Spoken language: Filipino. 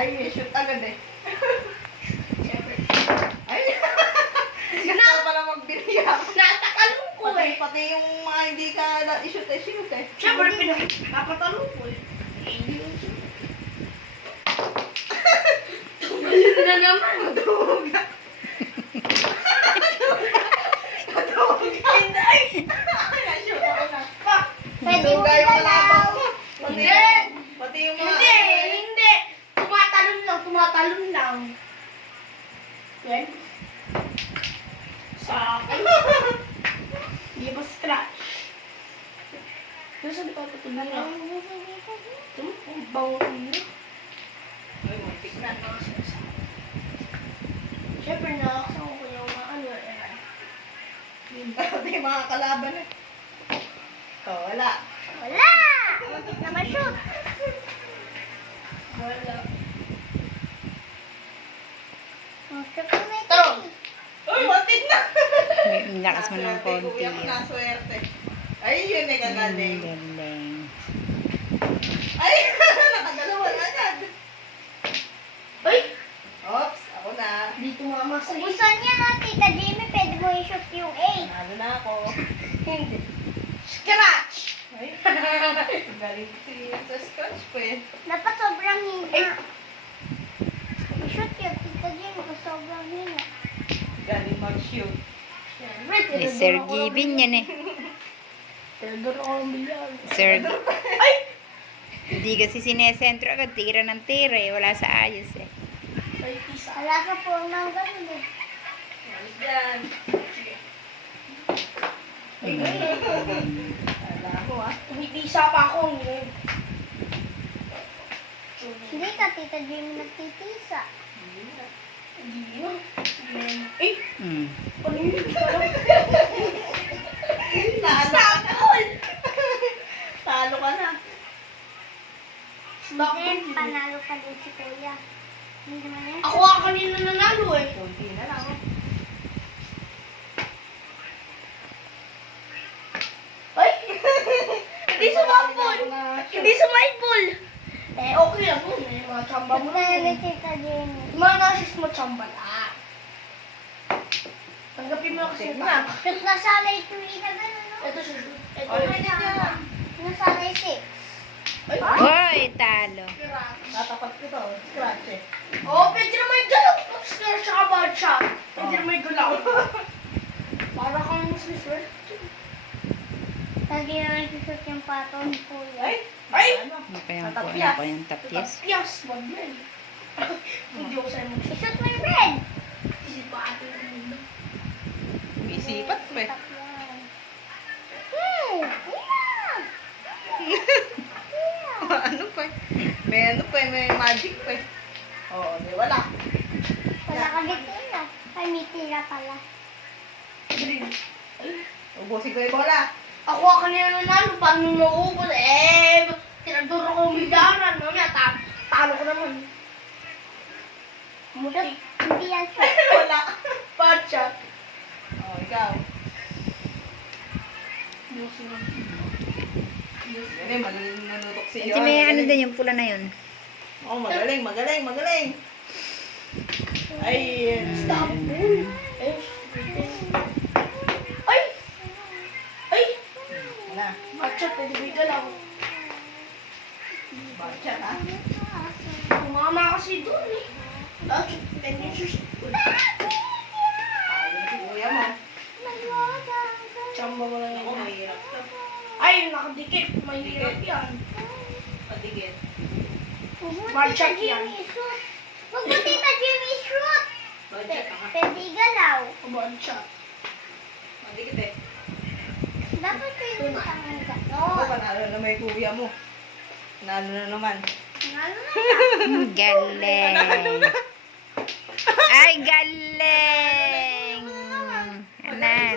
Ay, shoot agad eh. Ay, gusto pala magbiliya. Natakalong ko eh. Pati yung mga hindi ka i-shoot eh. Siyempre, napatalong ko eh. Tumalun na naman. Matuhog na. Hindi. Na-shoot ako na. Pwede mo Dugay yung malabang galaw. mo. Hindi. Pati yung mga... Hindi. Tumatalon lang. Yan. Sa akin. Hindi ba scratch? Doon sa likod ko tuloy na. Ito, ang bango ko nila. Ay, muntik na. Siyempre, nakakasama ko yung mga ano eh. Pati yung mga kalaban eh. Oh, wala. Wala! Muntik na ma-shoot. Wala. Muntik na may Taro! Uy, muntik na! Lakas mo ng konti. Kuya ko na swerte. Ay, yun eh, kagaling. Galing. Ay, nakadalawa na agad. Ay! Oops, ako na. Di tumama sa Kung gusto niya na, Tita Jamie, pwede mo i-shoot yung 8. Nalo na ako. Hindi. Scratch! Ay, galing si sa scratch ko eh. Dapat sobrang hina. I-shoot yung Tita Jamie kung sobrang hina. Galing mag-shoot. Siyempre, Eh, Sir Givin yan eh. Tinador ako ng bilyar. Sir, Ay! hindi kasi sinesentro agad. Tira ng tira eh. Wala sa ayos eh. Ay, isa. Wala ka po ng ganun eh. Alis dyan. Wala ako ah. Tumipisa pa ako. Hindi ka, Tita Jamie, nagtitisa. Hindi na. Eh! Hmm. Ano yun? Talo ka na. Bakit? Panalo pa din si Kuya. Hindi naman yan. Ako nga kanina nanalo eh. Kunti na lang. Ay! Hindi sumapol! Hindi sumaipol! Eh, okay lang yun eh. Mga tsamba mo na Kaya yun. ni Tita Jamie. Mga nasis mo tsamba lang. Tanggapin mo kasi na. Shoot na sana yung 3 na gano'n, no? Ito siya. Ito. Ay, hindi niya. Nasana yung 6. Ay! Hoy, talo. Natapat ko to. Scratch eh. Oh, pwede na may galaw. Scratch sa bad shot. Pwede na may galaw. Para kang musliswer. Lagi naman shoot yung pato ni Kuya. Ay! Ay! Ano? Ano pa yung po? Ano pa yung tapyas? Tapyas. Wag na eh. Hindi ako sa'yo mag-shoot. I-shoot mo yung red. Isip pa ate yung mundo. Isipat pa eh. Ano pa eh. May ano pa eh. May magic pa eh. Oo, di wala. Wala ka bitila. Ay, may tira pala. Green. Ubusin ko yung bola. Ako ang kanina nanalo. Paano nauubos? Eh, tinador ako ng bilyaran. Mamaya, talo ko naman. Shoot. Muti. Hindi yan shoot. Wala. Bad shot. Oo, ikaw. Yan eh, magaling nanutok si Kasi may ano din yung pula na yun. Oo, magaling, magaling, magaling. Ay, Stop. Ay, ay! Ay! wala. Bad shot. Pwede may galaw. Bacha ha. Tumama kasi doon eh. Tapos, ganyan siya. Ayun si kuya mo. Tsamba mo lang Ako, yan. mahirap to. Ay, nakadikit. Mahirap yan. Patigit. Bad shot Tita yan. Jamie, shoot. Huwag mo Tita Jamie, shoot. Budget ha. Pwede galaw. Bad shot. Patigit eh. Dapat pwede kang Ako, gano'n. panalo na may kuya mo. Panalo na naman. Ano na yan? Galing. Ay, galing. Anan.